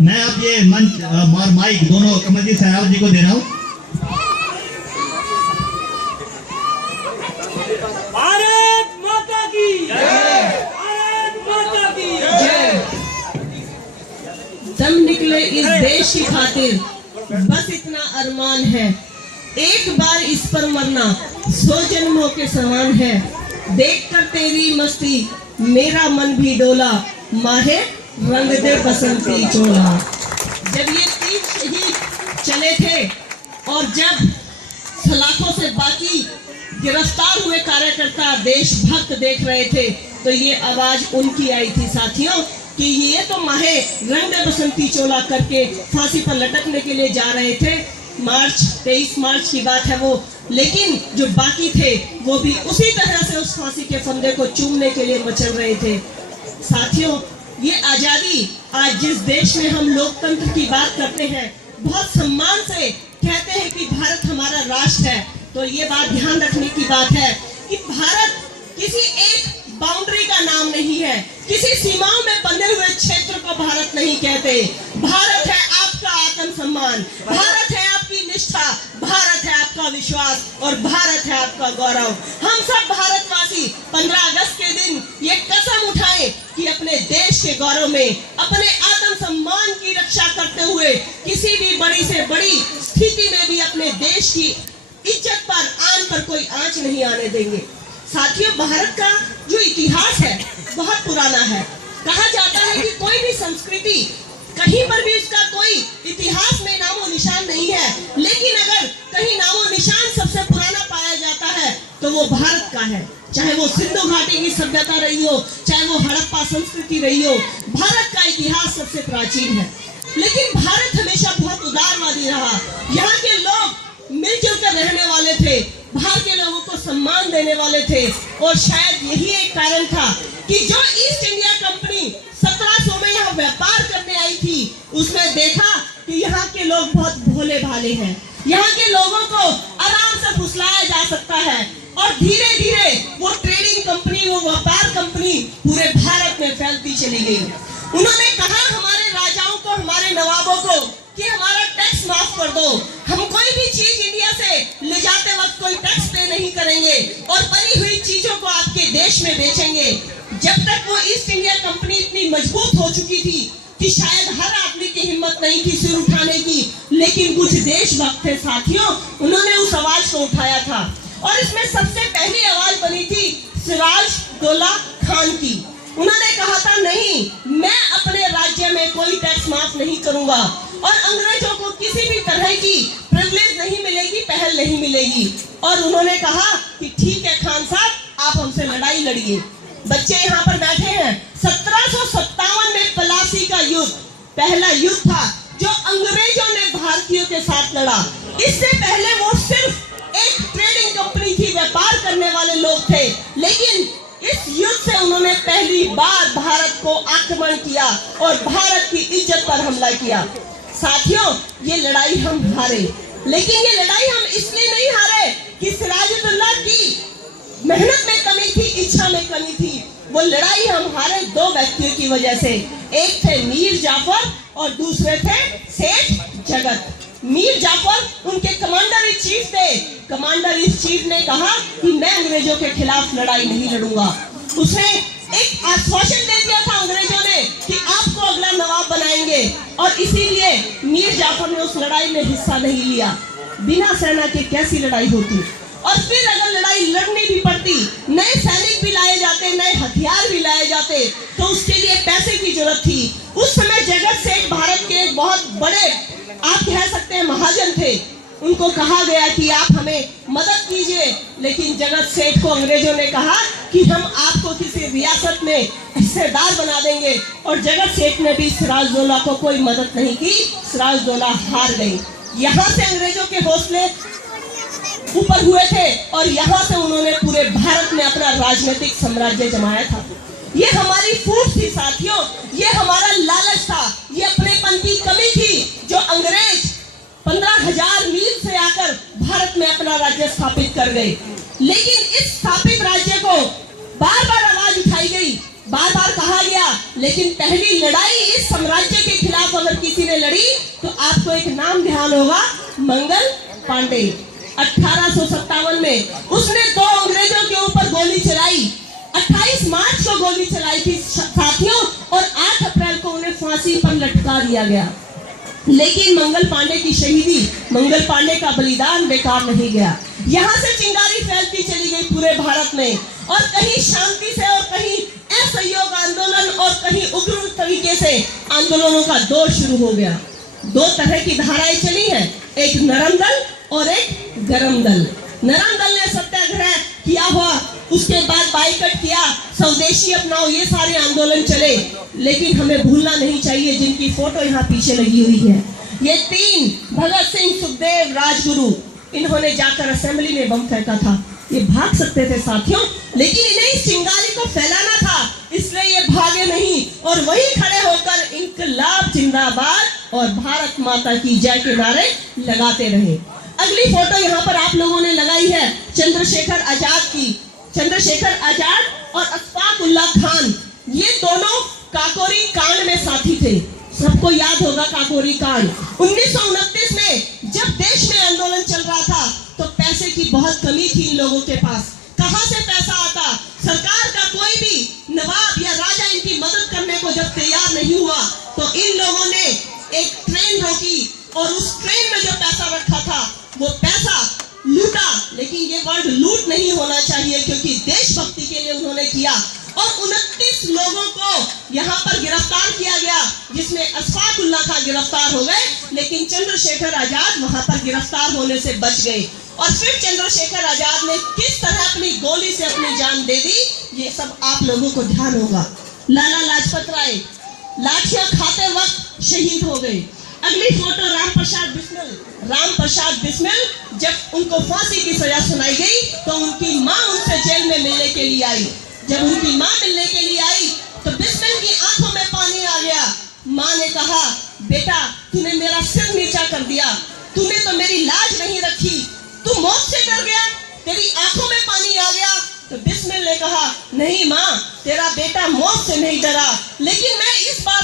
मैं अब ये मंच और माइक दोनों कमल जी सहरावत जी को दे रहा हूँ। भारत माता की जय, भारत माता की जय। दम निकले इस देश की खातिर, बस इतना अरमान है, एक बार इस पर मरना 100 जन्मों के समान है। देखकर तेरी मस्ती मेरा मन भी डोला, माहे रंग दे बसंती चोला। जब ये 3 शहीद चले थे और जब सलाखों से बाकी गिरफ्तार हुए कार्यकर्ता देशभक्त देख रहे थे, तो ये आवाज उनकी आई थी साथियों कि ये तो माहे रंग दे बसंती चोला करके फांसी पर लटकने के लिए जा रहे थे। मार्च 23 मार्च की बात है वो, लेकिन जो बाकी थे वो भी उसी तरह से उस फांसी के फंदे को चूमने के लिए मचल रहे थे। साथियों, ये आजादी आज जिस देश में हम लोकतंत्र की बात करते हैं, बहुत सम्मान से कहते हैं कि भारत हमारा राष्ट्र है, तो ये बात ध्यान रखने की बात है कि भारत किसी एक बाउंड्री का नाम नहीं है, किसी सीमाओं में बंधे हुए क्षेत्र को भारत नहीं कहते। भारत है आपका आत्मसम्मान, भारत है आपकी निष्ठा, भारत है आपका विश्वास और भारत है आपका गौरव। हम सब भारतवासी 15 अगस्त के दिन ये कसम उठाएं कि अपने देश के गौरव में, अपने आत्मसम्मान की रक्षा करते हुए किसी भी बड़ी से बड़ी स्थिति में भी अपने देश की इज्जत पर, आन पर कोई आंच नहीं आने देंगे। साथियों, भारत का जो इतिहास है बहुत पुराना है। कहा जाता है कि कोई भी संस्कृति कहीं पर भी उसका कोई इतिहास में नामो निशान नहीं है, लेकिन अगर कहीं नामो निशान सबसे पुराना पाया जाता है तो वो भारत का है। चाहे वो सिंधु घाटी की सभ्यता रही हो, चाहे वो हड़प्पा संस्कृति रही हो, भारत का इतिहास सबसे प्राचीन है। लेकिन भारत हमेशा बहुत उदारवादी रहा। यहाँ के लोग मिलजुल कर रहने वाले थे, बाहर के लोगों को सम्मान देने वाले थे, और शायद यही एक कारण था कि जो ईस्ट इंडिया कंपनी 1700 में यहाँ व्यापार करने आई थी, उसने देखा कि यहाँ के लोग बहुत भोले भाले हैं, यहाँ के लोगों को आराम से फुसलाया जा सकता है, और धीरे धीरे वो ट्रेडिंग कंपनी, वो व्यापार कंपनी पूरे भारत में फैलती चली गई। उन्होंने कहा हमारे राजाओं को, हमारे नवाबों को कि हमारा टैक्स माफ कर दो, हम कोई भी चीज इंडिया से ले जाते वक्त कोई टैक्स पे नहीं करेंगे और बनी हुई चीजों को आपके देश में बेचेंगे। जब तक वो ईस्ट इंडिया कंपनी इतनी मजबूत हो चुकी थी कि शायद हर आदमी की हिम्मत नहीं थी सिर उठाने की, लेकिन कुछ देशभक्त थे साथियों, उन्होंने उस आवाज को उठाया था। और इसमें सबसे पहली आवाज बनी थी सिराजदौला खान की। उन्होंने कहा था नहीं, मैं अपने राज्य में कोई टैक्स माफ नहीं करूंगा और अंग्रेजों को किसी भी तरह की प्रिविलेज नहीं मिलेगी, पहल नहीं मिलेगी। और उन्होंने कहा कि ठीक है खान साहब, आप हमसे लड़ाई लड़िए। बच्चे यहाँ पर बैठे हैं, 1757 में प्लासी का युद्ध पहला युद्ध था जो अंग्रेजों ने भारतीयों के साथ लड़ा। इससे पहले वो सिर्फ एक ट्रेडिंग कंपनी थी, व्यापार करने वाले लोग थे, लेकिन इस युद्ध से उन्होंने पहली बार भारत को आक्रमण किया और भारत की इज्जत पर हमला किया। साथियों, ये लड़ाई हम हारे, लेकिन ये लड़ाई हम इसलिए नहीं हारे कि सिराजुद्दौला की मेहनत में कमी थी, इच्छा में कमी थी। वो लड़ाई हम हारे 2 व्यक्तियों की वजह से। एक थे मीर जाफर और दूसरे थे सेठ जगत। मीर जाफर उनके कमांडर इन चीफ थे। कमांडर इन चीफ ने कहा कि मैं अंग्रेजों के खिलाफ लड़ाई नहीं लड़ूंगा। उसने एक आश्वासन दे दिया था अंग्रेजों ने कि आपको अगला नवाब बनाएंगे, और इसीलिए मीर जाफर ने उस लड़ाई में हिस्सा नहीं लिया। बिना सेना के कैसी लड़ाई होती, और फिर अगर लड़ाई लड़नी भी पड़ती, नए सैनिक भी लाए जाते, नए हथियार भी लाए जाते, तो उसके लिए पैसे की जरूरत थी। उस समय जगत सेठ भारत के एक बहुत बड़े, आप कह सकते हैं महाजन थे। उनको कहा गया कि आप हमें मदद कीजिए, लेकिन जगत सेठ को अंग्रेजों ने कहा कि हम आपको किसी रियासत में हिस्सेदार बना देंगे, और जगत सेठ ने भी सिराजदौला को कोई मदद नहीं की। सिराजदौला हार गई। यहाँ से अंग्रेजों के हौसले ऊपर हुए थे और यहाँ से उन्होंने पूरे भारत में अपना राजनीतिक साम्राज्य जमाया था। ये हमारी फूट थी साथियों, ये हमारा लालच था, ये अपनेपन की कमी थी जो अंग्रेज 15,000 मील से आकर भारत में अपना राज्य स्थापित कर गए। लेकिन इस स्थापित राज्य को बार बार आवाज उठाई गई, बार बार कहा गया, लेकिन पहली लड़ाई इस साम्राज्य के खिलाफ अगर किसी ने लड़ी तो आपको एक नाम ध्यान होगा, मंगल पांडे। 1857 में उसने 2 अंग्रेजों के ऊपर गोली चलाई। 28 मार्च को गोली चलाई थी साथियों, और 8 अप्रैल को उन्हें फांसी पर लटका दिया गया। लेकिन मंगल पांडे की शहीदी, मंगल पांडे का बलिदान बेकार नहीं गया। यहाँ से चिंगारी फैलती चली गई पूरे भारत में, और कहीं शांति से और कहीं असहयोग आंदोलन और कहीं उग्र तरीके से आंदोलनों का दौर शुरू हो गया। 2 तरह की धाराएं चली हैं, एक नरम दल और एक गरम दल। नरम दल ने सत्याग्रह किया हुआ, उसके बाद बाइकआउट किया, स्वदेशी अपनाओ, ये सारे आंदोलन चले। लेकिन हमें भूलना नहीं चाहिए जिनकी फोटो यहाँ पीछे लगी हुई है, ये 3 भगत सिंह, सुखदेव, राजगुरु, इन्होंने जाकर असेंबली में बम फेंका था। ये भाग सकते थे साथियों, लेकिन इन्हें इस चिंगारी को फैलाना था, इसलिए ये भागे नहीं और वही खड़े होकर इनकलाब जिंदाबाद और भारत माता की जय के नारे लगाते रहे। अगली फोटो यहाँ पर आप लोगों ने लगाई है चंद्रशेखर आजाद की। चंद्रशेखर आजाद और अशफाक उल्लाह खान, ये दोनों काकोरी कांड में साथी थे। सबको याद होगा काकोरी कांड। 1929 में जब देश में आंदोलन चल रहा था तो पैसे की बहुत कमी थी इन लोगों के पास। कहां से पैसा आता? सरकार का कोई भी नवाब या राजा इनकी मदद करने को जब तैयार नहीं हुआ तो इन लोगों ने एक ट्रेन रोकी और उस ट्रेन में जो पैसा रखा था वो पैसा लूटा। लेकिन ये वर्ड लूट नहीं होना चाहिए, क्योंकि देशभक्ति के लिए उन्होंने किया। और 29 लोगों को यहाँ पर गिरफ्तार किया गया, जिसमें अशफाक उल्लाह खान गिरफ्तार हो गए, लेकिन चंद्रशेखर आजाद वहां पर गिरफ्तार होने से बच गए। और फिर चंद्रशेखर आजाद ने किस तरह अपनी गोली से अपनी जान दे दी, ये सब आप लोगों को ध्यान होगा। लाला लाजपत राय लाठियां खाते वक्त शहीद हो गए। अगली फोटो राम प्रसाद बिस्मिल। राम प्रसाद बिस्मिल, जब उनको फांसी की सजा सुनाई गई तो उनकी माँ उनसे जेल में मिलने के लिए आई। जब उनकी माँ मिलने के लिए आई तो बिस्मिल की आंखों में पानी आ गया। माँ ने कहा, बेटा तूने मेरा सिर नीचा कर दिया, तूने तो मेरी लाज नहीं रखी, तू मौत से डर गया, तेरी आंखों में पानी आ गया। तो बिस्मिल ने कहा, नहीं माँ, तेरा बेटा मौत से नहीं डरा, लेकिन मैं इस बात